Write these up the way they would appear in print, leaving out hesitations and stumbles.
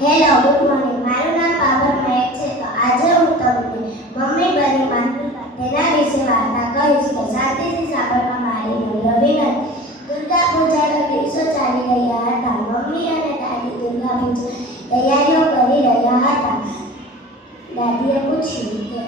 Hello, good morning. મારું નામ power મહેક છે. તો આજે હું તમને મમ્મી બની માતૃકા તેના વિશે વાર્તા કહીશ. તો શાંતિથી સાંભળવા મારી વિનંતી. દુર્ગા પૂજાના દિવસો ચાલી રહ્યા હતા. મમ્મી અને દાદી દુર્ગા પૂજા તૈયારીઓ કરી રહ્યા હતા. દાદીએ પૂછ્યું કે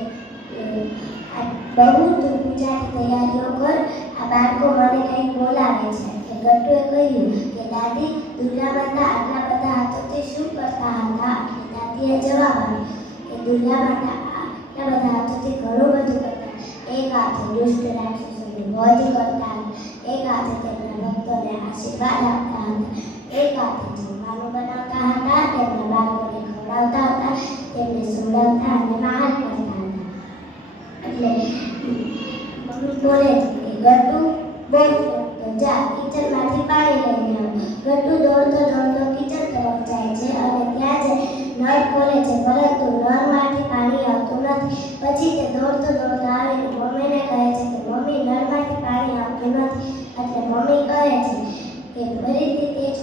બહુ તું પૂજાની તૈયારીઓ કર, આ બાળકો મને કંઈક બોલાવે છે. ગટ્ટુએ કહ્યું કે દાદી, દુર્ગા માતા આટલા બધા હાથોથી શું કરતા હતા? દાદીએ જવાબ આપ્યો કે દુર્ગા માતા આટલા બધા હાથોથી ઘણું બધું કરતા. એક હાથે દુષ્ટ રાક્ષસોને વધ કરતા, એક હાથે તેમના ભક્તોને આશીર્વાદ આપતા હતા, એક હાથે જમવાનું બનાવતા હતા, તેમના બાળકોને ખવડાવતા હતા, તેમને સુવડાવતા અને મહાન કરતા હતા. એટલે મમ્મી બોલે કે ગટ્ટુ બોલ, જા કિચનમાંથી પાણી લઈને આવ. ગટ્ટુ દોડતો દોડતો કિચન તરફ જાય છે અને ત્યાં જ નળ ખોલે છે, પરંતુ નળમાંથી પાણી આવતું નથી. પછી તે દોડતો દોડતો આવીને મમ્મીને કહે છે કે મમ્મી, નળમાંથી પાણી આવતું નથી. એટલે મમ્મી કહે છે કે ફરીથી તે જ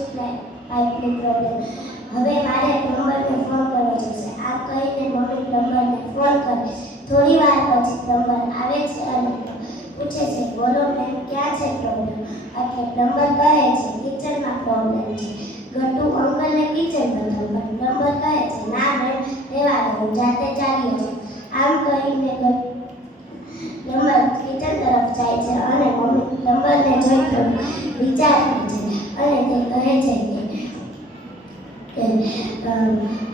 પાઇપની પ્રોબ્લેમ, હવે મારે પ્લમ્બરને ફોન કરવો જોઈશે. આમ કહીને મમ્મી પ્લમ્બરને ફોન કરે. થોડી વાર પછી પ્લમ્બર આવે છે અને પૂછે છે, બોલો મેમ, ક્યાં છે પ્રોબ્લેમ? એટલે પ્લમ્બર કહે છે કિચનમાં પ્રોબ્લેમ છે. ગટ્ટુ અંકલને કિચન બતાવો, પણ પ્લમ્બર કહે છે ના મેમ, રહેવા દો, હું જાતે ચાલ્યો છું. આમ કહીને પ્લમ્બર કિચન તરફ જાય છે અને મમ્મી પ્લમ્બરને જોઈ થોડું વિચાર કરે છે અને તે કહે છે કે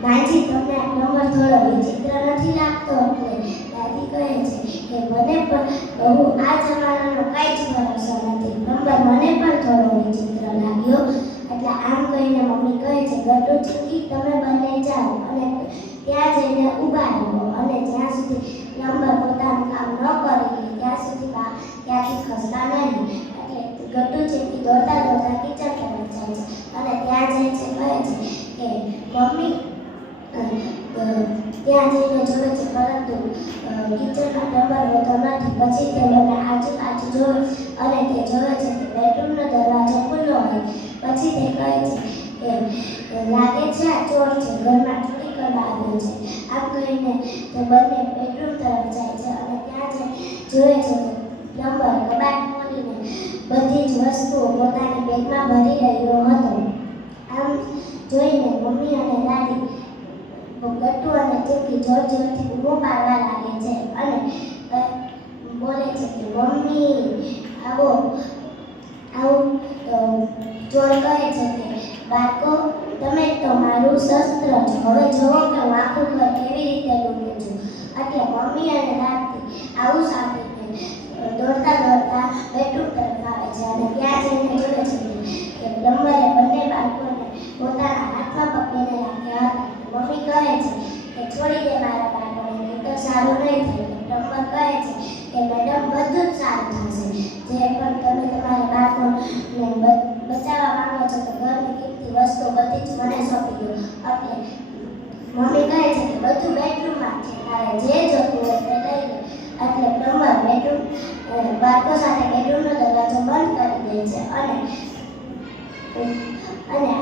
માજી, તમને આ પ્લમ્બર થોડો વિચિત્ર નથી લાગતો? એટલે દાદી કહે છે કે મને પણ બહુ આ જમાનાનો કાંઈ જ ભરોસો નથી. પ્લમ્બર મને પણ થોડો વિચિત્ર લાગ્યો. એટલે આમ કહીને મમ્મી કહે છે, ગટ્ટુ ચીકી, તમે બંને જાઓ અને ત્યાં જઈને ઊભા રહો અને જ્યાં સુધી પ્લમ્બર પોતાનું કામ ન કરી લે ત્યાં સુધી ત્યાંથી ખસતા નહીં. એટલે ગટ્ટુ ચીકી દોડતા દોડતા કિચન તરફ જાય છે અને ત્યાં જઈ છે કહે છે કે મમ્મી, ત્યાં જઈને જોવે છે પરંતુ કિચનમાં પ્લમ્બર હોતો નથી. પછી તે બંને આજુબાજુ જોવે અને તે જોવે છે કે બેડરૂમનો દરવાજો ખુલ્લો હોય. પછી તે કહે છે કે લાગે છે આ ચોર છે, ઘરમાં ચોરી કરવા આવ્યો છે. આમ કહીને તે બંને બેડરૂમ તરફ જાય છે અને ત્યાં જોવે છે કે પ્લમ્બર કબાટ ખોલીને બધી જ વસ્તુઓ પોતાની બેગમાં ભરી રહ્યો હતો. આમ જોઈને મમ્મી અને દાદી ગટ્ટુ અને ચીકી જોર જોરથી ઊભો પાડવા લાગે છે અને બોલે છે કે મમ્મી આવો. આવું ચોર કહે છે કે બાળકો, તમે તો મારું શસ્ત્ર છો, હવે જુઓ કે હું આખું ઘર કેવી રીતે લૂંટું છું. એટલે મમ્મી અને દાદી આવું સાંભળીને દોડતા દોડતા બેડરૂમ તરફ આવે છે અને ત્યાં જઈને જોવે છે કે પ્લમ્બરે બંને બાળકોને પોતાના હાથમાં પકડીને રાખ્યા હતા. મમ્મી કહે છે કે છોડી દે મારા બાળકોને, નહીં તો સારું નહીં થાય. પ્લમ્બર કહે છે કે મેડમ, બધું જ સારું થશે. જે પણ તમે તમારા બાળકોને બચાવવા માંગો છો તો ઘરની કિંમતી વસ્તુ બધી જ મને સોંપી દો. એટલે મમ્મી કહે છે કે બધું બેડરૂમમાં છે, તારે જે જોતું હોય તે લઈ લે. એટલે પ્લમ્બર બાળકો સાથે બેડરૂમનો દરવાજો બંધ કરી દે છે અને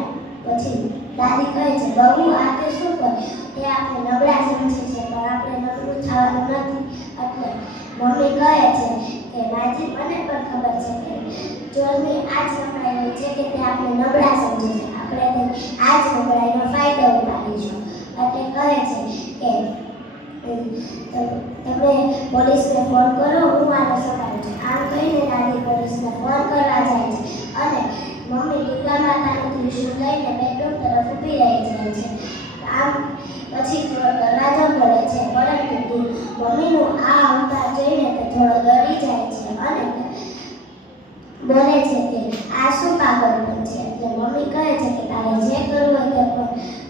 પછી દાદી કહે છે, બહુ આપણે શું કર્યું? તે આપણે નબળા સમજી છે, પણ આપણે નબળું થવાનું નથી. એટલે મમ્મી કહે છે કે માજી, મને પણ ખબર છે કે ચોરની આ જ નબળાઈ હોય છે કે તે આપણે નબળા સમજે છે. આપણે આ જ નબળાઈનો ફાયદો ઉઠાવીશું. એટલે કહે છે કે તમે પોલીસને ફોન કરો, હું આને સંભાળું છું. આમ કહીને દાદી પોલીસને ફોન કરવા જાય છે અને મમ્મી દુર્ગા માતાનું ત્રિશૂળ લઈને બેડરૂમ તરફ ઊભી રહી જાય છે. આમ પછી થોડો દરવાજો ખોલે છે, પરંતુ મમ્મીનું આ અવતાર જોઈને તે થોડો ડરી જાય છે અને બોલે છે કે આ શું પાગલપણ છે. એટલે મમ્મી કહે છે કે તારે જે કરવું હોય તે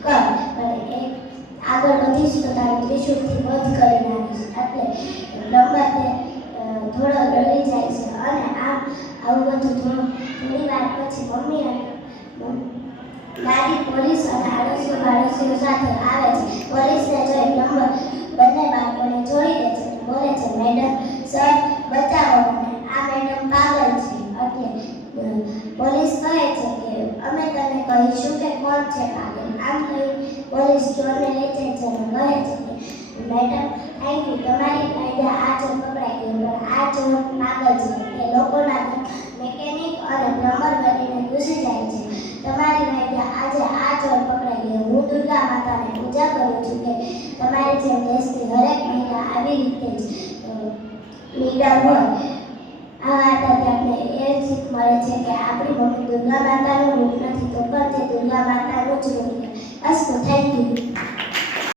કર, અને આગળ વધીશ તો તારું ત્રિશૂળથી વધ કરી નાખીશ. એટલે પ્લમ્બર થોડો ડરી જાય છે અને આવું બધું થોડી વાર પછી મમ્મી અને દાદી પોલીસ અને આડોશીઓ સાથે આવે છે. પોલીસને જોઈ પ્લમ્બર બંને બાળકોને છોડી દે છે. બોલે છે, મેડમ, સર, બચાવો મને, આ મેડમ પાગલ છે. એટલે પોલીસ કહે છે કે અમે તને કહીશું કે કોણ છે પાગલ. આમ કહી ચોરને લઈ જાય છે અને કહે છે કે મેડમ થેન્ક યુ, તમારી લીધે આ ચોર પકડાઈ ગયો, પણ આ ચોર પાગલ છે, એ લોકોના મેકેનિક અને પ્લમ્બર બનીને ઘૂસી જાય છે. તમારી લીધે આજે આ ચોર પકડાઈ ગયો. હું દુર્ગા માતાને પૂજા કરું છું કે તમારી જેમ દેશની દરેક મહિલા આવી રીતે જ લીડર હોય. આ વાર્તાથી આપણે એ શીખ મળે છે કે આપણી મમ્મી દુર્ગા માતાનું રૂપ નથી તો પણ તે દુર્ગા માતાનું જ રૂપ છે. અસ્તુ, થેન્ક યુ.